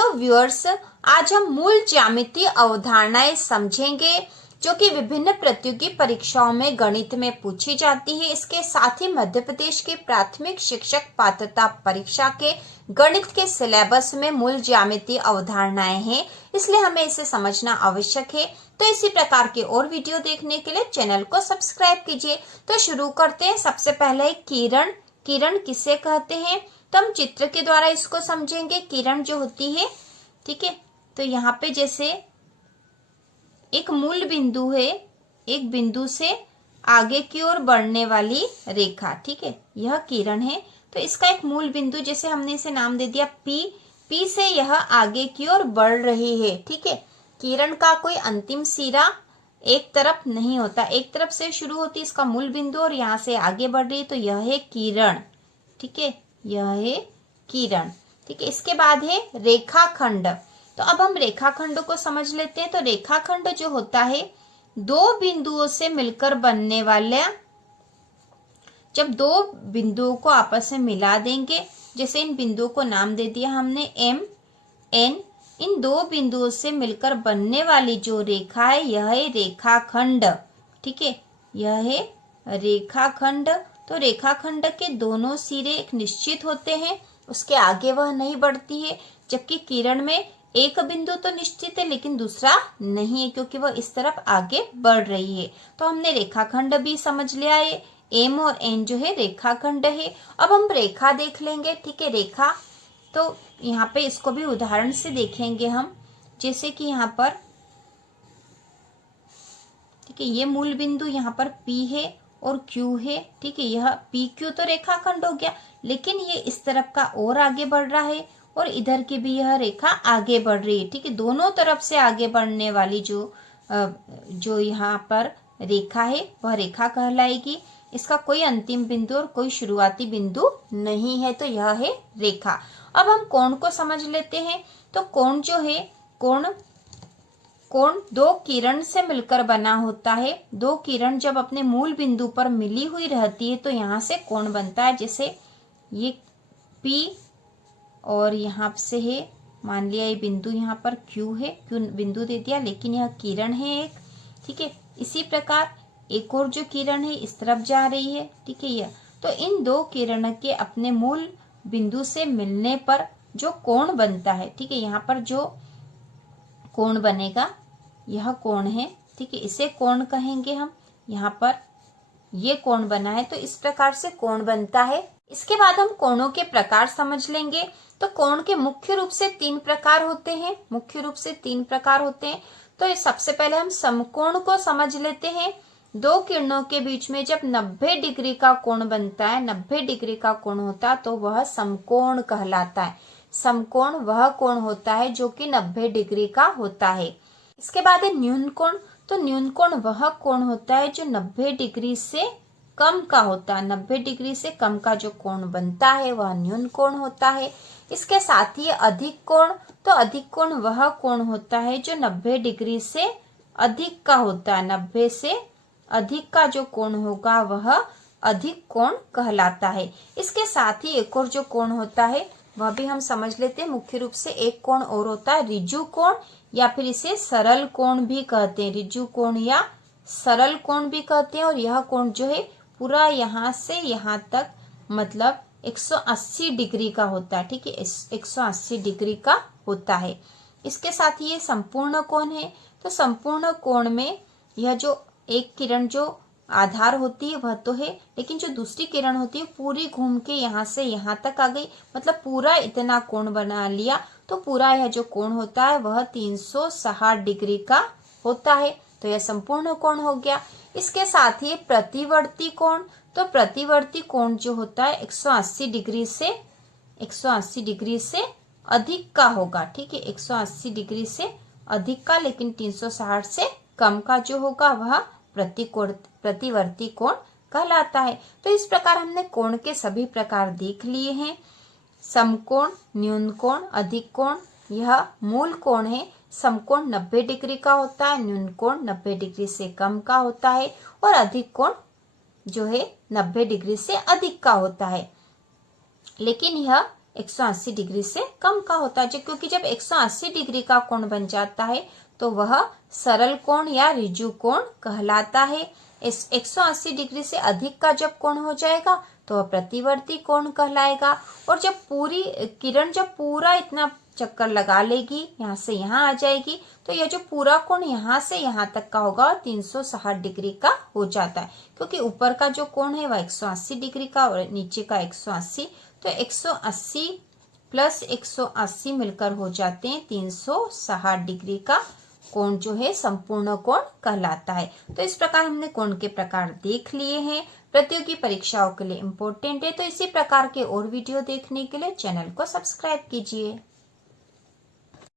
Hello viewers, आज हम मूल ज्यामितीय अवधारणाएं समझेंगे जो कि विभिन्न प्रतियोगी परीक्षाओं में गणित में पूछी जाती है। इसके साथ ही मध्य प्रदेश के प्राथमिक शिक्षक पात्रता परीक्षा के गणित के सिलेबस में मूल ज्यामितीय अवधारणाएं हैं, इसलिए हमें इसे समझना आवश्यक है। तो इसी प्रकार के और वीडियो देखने के लिए चैनल को सब्सक्राइब कीजिए। तो शुरू करते हैं। सबसे पहले किरण। किरण किसे कहते हैं? तो हम चित्र के द्वारा इसको समझेंगे। किरण जो होती है, ठीक है, तो यहाँ पे जैसे एक मूल बिंदु है, एक बिंदु से आगे की ओर बढ़ने वाली रेखा, ठीक है, यह किरण है। तो इसका एक मूल बिंदु, जैसे हमने इसे नाम दे दिया पी। पी से यह आगे की ओर बढ़ रही है, ठीक है। किरण का कोई अंतिम सिरा एक तरफ नहीं होता, एक तरफ से शुरू होती इसका मूल बिंदु और यहाँ से आगे बढ़ रही, तो यह है किरण, ठीक है, यह है किरण, ठीक है। इसके बाद है रेखाखंड। तो अब हम रेखाखंड को समझ लेते हैं। तो रेखाखंड जो होता है, दो बिंदुओं से मिलकर बनने वाला, जब दो बिंदुओं को आपस में मिला देंगे, जैसे इन बिंदुओं को नाम दे दिया हमने एम एन, इन दो बिंदुओं से मिलकर बनने वाली जो रेखा है यह है रेखाखंड, ठीक है, यह है रेखाखंड। तो रेखाखंड के दोनों सिरे एक निश्चित होते हैं, उसके आगे वह नहीं बढ़ती है, जबकि किरण में एक बिंदु तो निश्चित है लेकिन दूसरा नहीं है, क्योंकि वह इस तरफ आगे बढ़ रही है। तो हमने रेखाखंड भी समझ लिया है, एम और एन जो है रेखाखंड है। अब हम रेखा देख लेंगे, ठीक है। रेखा, तो यहाँ पे इसको भी उदाहरण से देखेंगे हम, जैसे कि यहाँ पर, ठीक है, ये मूल बिंदु यहाँ पर P है और Q है, ठीक है। यह PQ तो रेखाखंड हो गया, लेकिन ये इस तरफ का और आगे बढ़ रहा है और इधर की भी यह रेखा आगे बढ़ रही है, ठीक है। दोनों तरफ से आगे बढ़ने वाली जो यहाँ पर रेखा है वह रेखा कहलाएगी। इसका कोई अंतिम बिंदु और कोई शुरुआती बिंदु नहीं है, तो यह है रेखा। अब हम कोण को समझ लेते हैं। तो कोण जो है, कोण दो किरण से मिलकर बना होता है। दो किरण जब अपने मूल बिंदु पर मिली हुई रहती है तो यहाँ से कोण बनता है। जैसे ये P और यहाँ से है, मान लिया ये बिंदु यहाँ पर Q है, Q बिंदु दे दिया, लेकिन यह किरण है एक, ठीक है। इसी प्रकार एक और जो किरण है इस तरफ जा रही है, ठीक है। यह, तो इन दो किरण के अपने मूल बिंदु से मिलने पर जो कोण बनता है, ठीक है, यहाँ पर जो कोण बनेगा यह कोण है, ठीक है, इसे कोण कहेंगे हम। यहाँ पर ये कोण बना है, तो इस प्रकार से कोण बनता है। इसके बाद हम कोणों के प्रकार समझ लेंगे। तो कोण के मुख्य रूप से तीन प्रकार होते हैं, मुख्य रूप से तीन प्रकार होते हैं। तो सबसे पहले हम समकोण को समझ लेते हैं। दो किरणों के बीच में जब 90 डिग्री का कोण बनता है, 90 डिग्री का कोण होता है, तो वह समकोण कहलाता है। समकोण वह कोण होता है जो कि 90 डिग्री का होता है। इसके बाद है न्यून कोण। तो न्यून कोण वह कोण होता है जो 90 डिग्री से कम का होता है। 90 डिग्री से कम का जो कोण बनता है वह न्यून कोण होता है। इसके साथ ही अधिक कोण। तो अधिक कोण वह कोण होता है जो 90 डिग्री से अधिक का होता है। 90 से अधिक का जो कोण होगा वह अधिक कोण कहलाता है। इसके साथ ही एक और जो कोण होता है वह भी हम समझ लेते हैं। मुख्य रूप से एक कोण और होता है ऋजु कोण, या फिर इसे सरल कोण भी कहते हैं। ऋजु कोण या सरल कोण भी कहते हैं। और यह कोण जो है पूरा यहाँ से यहाँ तक मतलब 180 डिग्री का होता है, ठीक है, 180 डिग्री का होता है। इसके साथ ही ये संपूर्ण कोण है। तो संपूर्ण कोण में यह जो एक किरण जो आधार होती है वह तो है, लेकिन जो दूसरी किरण होती है पूरी घूम के यहाँ से यहाँ तक आ गई, मतलब पूरा इतना कोण बना लिया, तो पूरा यह जो कोण होता है वह 360 डिग्री का होता है। तो यह संपूर्ण कोण हो गया। इसके साथ ही प्रतिवर्ती कोण। तो प्रतिवर्ती कोण जो होता है 180 डिग्री से अधिक का होगा, ठीक है, 180 डिग्री से अधिक का, लेकिन 360 से कम का जो होगा वह प्रतिवर्ती कोण कहलाता है। तो इस प्रकार हमने कोण के सभी प्रकार देख लिए हैं। समकोण, न्यून कोण, अधिक कोण, यह मूल कोण है। समकोण 90 डिग्री का होता है, न्यून कोण 90 डिग्री से कम का होता है, और अधिक कोण जो है 90 डिग्री से अधिक का होता है। लेकिन यह 180 डिग्री से कम का होता है, क्योंकि जब 180 डिग्री का कोण बन जाता है तो वह सरल कोण या ऋजु कोण कहलाता है। इस 180 डिग्री से अधिक का जब कोण हो जाएगा तो वह प्रतिवर्ती कोण कहलाएगा। और जब पूरी किरण जब पूरा इतना चक्कर लगा लेगी, यहाँ से यहाँ आ जाएगी, तो यह जो पूरा कोण यहाँ से यहाँ तक का होगा 360 डिग्री का हो जाता है, क्योंकि ऊपर का जो कोण है वह 180 डिग्री का और नीचे का 180, तो 180 प्लस 180 मिलकर हो जाते हैं 360 डिग्री का कोण जो है संपूर्ण कोण कहलाता है। तो इस प्रकार हमने कोण के प्रकार देख लिए हैं, प्रतियोगी परीक्षाओं के लिए इम्पोर्टेंट है। तो इसी प्रकार के और वीडियो देखने के लिए चैनल को सब्सक्राइब कीजिए।